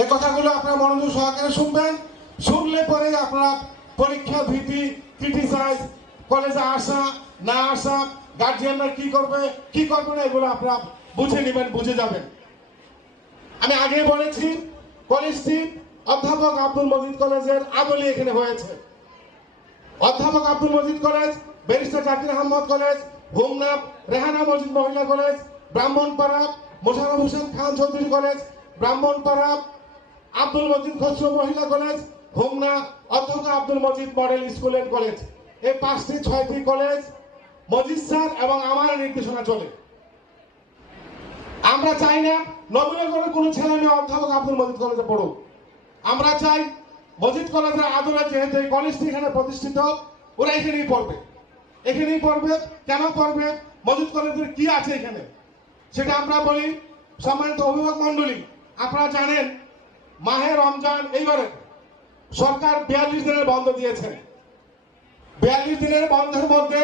এই কথাগুলো আপনারা মনোযোগ সহকারে শুনবেন। শুনলে পরে আপনারা পরীক্ষা ভীতি ক্রিটিসাইজ কলেজে আসা, না আসা গার্জিয়ানরা কি করবে কি করবে না, এগুলো আপনারা বুঝে নেবেন, বুঝে যাবেন। আমি আগে বলেছি কলেজটি অধ্যাপক আব্দুল মজিদ কলেজের আদলে এখানে হয়েছে। অধ্যাপক Abdul Majid college, barrister Zakir Ahmed college Homnath Rehana Majid মহিলা কলেজ, ব্রাহ্মণপাড়া, মোশারফ হোসেন খান চৌধুরী কলেজ, ব্রাহ্মণপাড়া আব্দুল মজিদ খসরু মহিলা কলেজ, হোমনা অধ্যক্ষ Abdul Majid model school and college. এই পাঁচটি, ছয়টি কলেজ মজিদ স্যার এবং আমার নির্দেশনা চলে। আমরা চাই না নবীনগরের কোনো ছেলে মেয়ে অধ্যাপক আব্দুল মজিদ কলেজে পড়ুক। আমরা চাই মজিদ কলেজের আদলে যেহেতু এই কলেজটি এখানে প্রতিষ্ঠিত, ওরা এখানেই পড়বে। এখানেই পড়বে। কেন পড়বে? মজিদ কলেজের কি আছে এখানে? সেটা আমরা বলি সম্মানিত অভিভাবক মন্ডলী আপনারা জানেন মাহে রমজান এইবারে। সরকার বিয়াল্লিশ দিনের বন্ধ দিয়েছে। বিয়াল্লিশ দিনের বন্ধের মধ্যে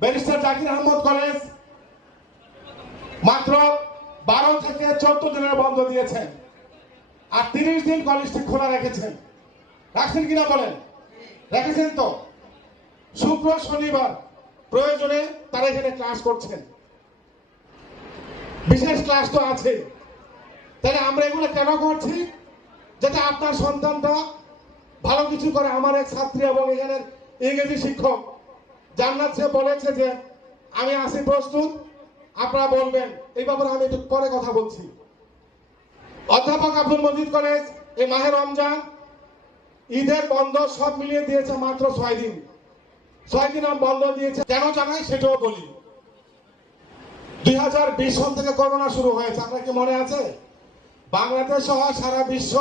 ব্যারিস্টার জাকির আহমদ কলেজ মাত্র বারো থেকে চোদ্দ দিনের বন্ধ দিয়েছেন আর তিরিশ দিন কলেজটি খোলা রেখেছেন রাখছেন কিনা বলেন? রেখেছেন তো। শুক্র, শনিবার প্রয়োজনে তারা এখানে ক্লাস করছেন। বিশেষ ক্লাস তো আছে। তাহলে আমরা এগুলো কেন করছি? যাতে আপনার সন্তানটা ভালো কিছু করে। আমার এক ছাত্রী এবং এখানের ইংরেজি শিক্ষক, জান্নাত বলেছে যে, আমি আসি প্রস্তুত, আপনারা বলবেন। এই ব্যাপারে আমি একটু পরে কথা বলছি। অধ্যাপক আব্দুল মজিদ কলেজ, এই মাহে রমজান, ঈদের বন্ধ সব মিলিয়ে দিয়েছে মাত্র ছয় দিন। ছয় দিন বন্ধ দিয়েছে। কেন জানাই সেটাও বলি। দুই হাজার বিশ সাল থেকে করোনা শুরু হয়েছে। আপনার কি মনে আছে? বাংলাদেশ সহ সারা বিশ্ব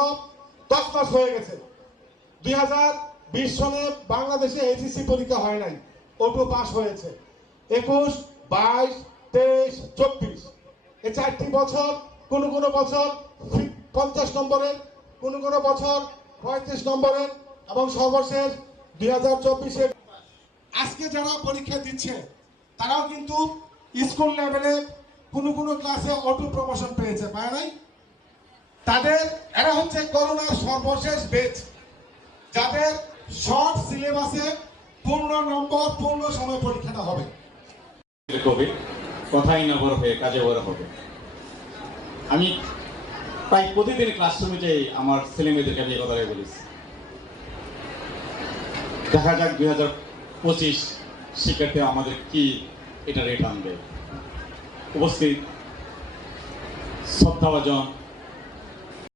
তসতস হয়ে গেছে। দুই হাজার বিশ সনে বাংলাদেশে এইচএসসি পরীক্ষা হয় নাই, ওটু পাস হয়েছে। একুশ, বাইশ, তেইশ, চব্বিশ। এই চারটি বছর, কোনো কোনো বছর পঞ্চাশ নম্বরের কোনো কোনো বছর পঁয়ত্রিশ নম্বরের এবং সর্বশেষ দুই হাজার চব্বিশে। আজকে যারা পরীক্ষা দিচ্ছে, তারাও কিন্তু স্কুল লেভেলে কোনো কোনো ক্লাসে অটো প্রমোশন পেয়েছে, পায় নাই? তাদের, এরা হচ্ছে করোনার সর্বশেষ বেচ যাদের শর্ট সিলেবাসে পূর্ণ নম্বর, পূর্ণ সময় পরীক্ষাটা হবে। কবি? কথাই না বড় হয়ে, কাজে বড় হবে। আমি প্রায় প্রতিদিন ক্লাসরুমে যাই আমার ছেলে মেয়েদেরকে আমি এই কথাটাই বলেছি দেখা যাক দুই হাজার পঁচিশ শিক্ষার্থী আমাদের কি এটা রেট আনবে। উপস্থিত, শ্রদ্ধাভাজন